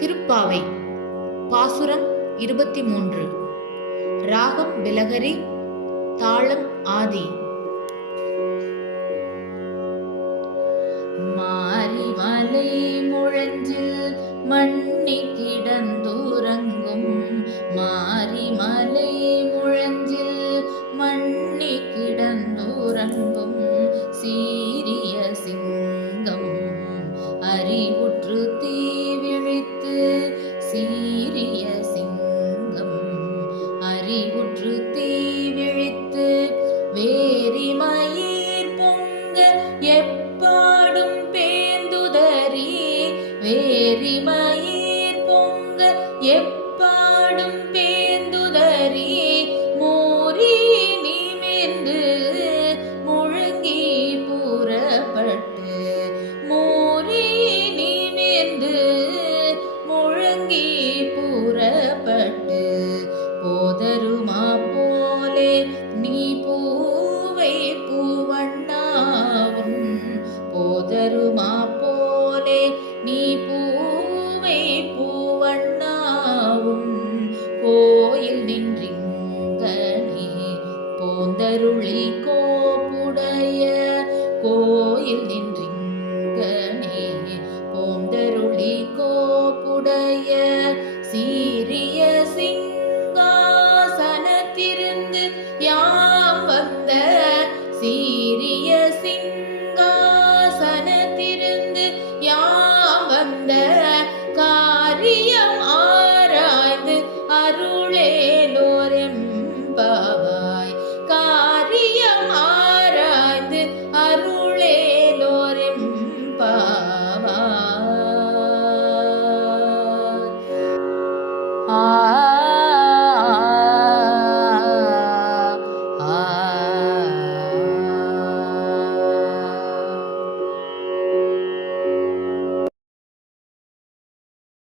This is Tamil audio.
திருப்பாவை. பாசுரம் இருபத்தி மூன்று ராகம் விலகரி தாளம் ஆதி. மாரிமலை முழஞ்சில் மண்ணி கிடந்துறங்கும் மாரிமலை முழஞ்சில் மண்ணி கிடந்துறங்கும் சீரிய சிங்கம் அறிவு பாடும் பேந்துதறி வேரிமயிர் பொங்க எப்பாடும் பேந்துதறி மூறி நிமிர்ந்து முழங்கி புறப்பட்டு மூறி நிமிர்ந்து முழங்கி புறப்பட்டு போதருமா போலே நீ தருமா போலே நீ பூவை பூவண்ணாவும் கோயில் நின்றிங்கனே போந்தருளி கோ Yeah.